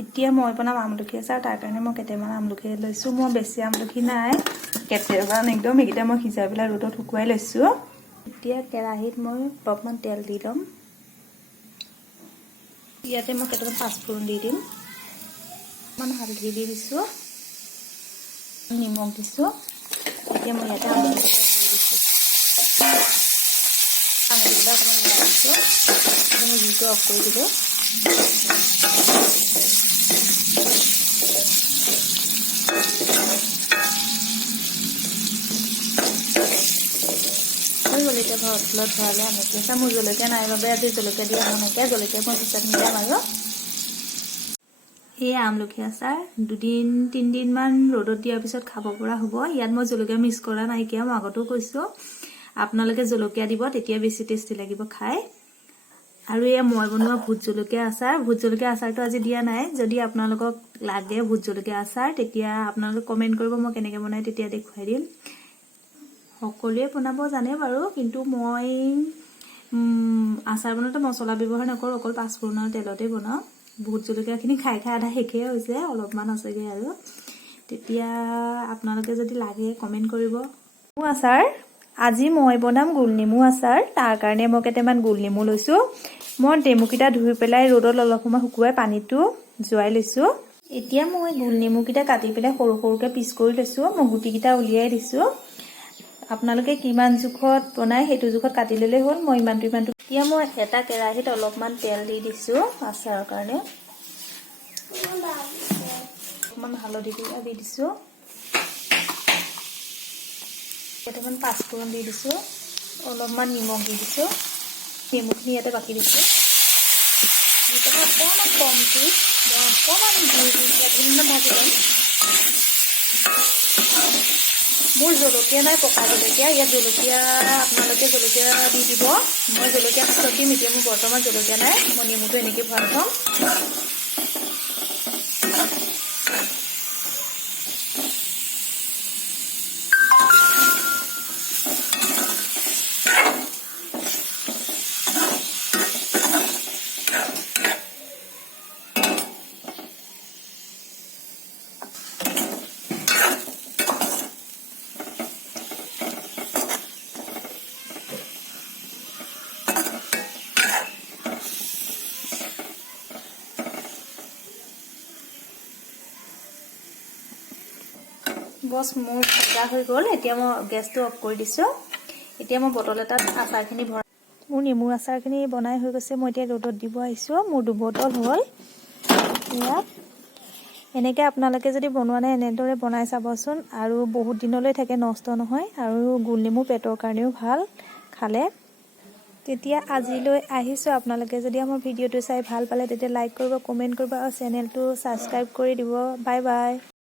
এতিয়া মই বনাম আমলখি আচাৰ তাৰ কাৰণে মই কেইটামান আমলখি লৈছো মই বেছি আমলখি নাই কেইটামান একদম এইকেইটা মই সিজাই পেলাই ৰ'দত শুকুৱাই লৈছো এতিয়া কেৰাহীত মই অলপমান তেল দি ল'ম ইয়াতে মই কেইটামান পাঁচফোৰণ দি দিম অকণমান হালধি দি দিছোঁ নিমখ দিছোঁ এতিয়া মই ইয়াতে আমলখি দি দিছোঁ আমলখিটা অকণমান লৰাই দিছোঁ মই জুইটো অফ কৰি দিলোঁ জলকীয়া ঘৰত ভৰালে আমলখি আচাৰ মোৰ জলকীয়া নাই বাবে আজি জলকীয়া দিয়া হোৱা নাইকিয়া জলকীয়া মই পিছত মিলাম আৰু এই আমলখি আচাৰ 2-3 দিনমান ৰ'দত দিয়াৰ পিছত খাব পৰা হ'ব ইয়াত মই জলকীয়া মিক্স কৰা নাইকিয়া মই আগতেও কৈছোঁ আপোনালোকে জলকীয়া দিব তেতিয়া বেছি টেষ্টি লাগিব খাই আৰু এই মই বনোৱা ভোট জলকীয়া আচাৰটো আজি দিয়া নাই যদি আপোনালোকক লাগে ভোট জলকীয়া আচাৰ তেতিয়া আপোনালোকে কমেন্ট কৰিব মই কেনেকৈ বনাই তেতিয়া দেখুৱাই দিম সকলোৱে বনাব জানে বাৰু কিন্তু মই আচাৰ বনাওঁতে মছলা ব্যৱহাৰ নকৰোঁ অকল পাঁচফোৰণৰ তেলতে বনাওঁ ভোট জলকীয়াখিনি খাই আধা শেষেই হৈছে অলপমান আছেগৈ আৰু তেতিয়া আপোনালোকে যদি লাগে কমেন্ট কৰিব নেমু আচাৰ আজি মই বনাম গোলনেমু আচাৰ তাৰ কাৰণে মই কেইটামান গোলনেমু লৈছোঁ মই নেমুকেইটা ধুই পেলাই ৰ'দত অলপ সময় শুকুৱাই পানীটো জোৱাই লৈছোঁ এতিয়া মই গোলনেমুকেইটা কাটি পেলাই সৰু সৰুকৈ পিচ কৰি লৈছোঁ মই গুটিকেইটা উলিয়াই দিছোঁ আপোনালোকে কিমান জোখত বনাই সেইটো জোখত কাটি ল'লে হ'ল মই ইমানটো এতিয়া মই এটা কেৰাহীত অলপমান তেল দি দিছোঁ আচাৰৰ কাৰণে অকণমান হালধি দি দিছোঁ কেইটামান পাঁচফোৰণ দি দিছোঁ অলপমান নিমখ দি দিছোঁ নেমুখিনি ইয়াতে বাকি দিছোঁ অকণমান কমকৈ মই অকণমান ভাজি ল'ম মোৰ জলকীয়া নাই পকা জলকীয়া ইয়াত জলকীয়া আপোনালোকে জলকীয়া দি দিব মই জলকীয়া পিছত দিম এতিয়া মোৰ বৰ্তমান জলকীয়া নাই মই নেমুটো এনেকৈ ভৰাই থ'ম বস মোৰ ভাজা হৈ গ'ল এতিয়া মই গেছটো অফ কৰি দিছোঁ এতিয়া মই বটল এটাত আচাৰখিনি ভৰাই মোৰ নেমু আচাৰখিনি বনাই হৈ গৈছে মই এতিয়া ৰ'দত দিব আহিছোঁ মোৰ 2 বটল হ'ল ইয়াত এনেকৈ আপোনালোকে যদি বনোৱা নাই এনেদৰে বনাই চাবচোন আৰু বহুত দিনলৈ থাকে নষ্ট নহয় আৰু গোলনেমু পেটৰ কাৰণেও ভাল খালে তেতিয়া আজিলৈ আহিছোঁ আপোনালোকে যদি আমাৰ ভিডিঅ'টো চাই ভাল পালে তেতিয়া লাইক কৰিব কমেন্ট কৰিব আৰু চেনেলটো ছাবস্ক্ৰাইব কৰি দিব বাই বাই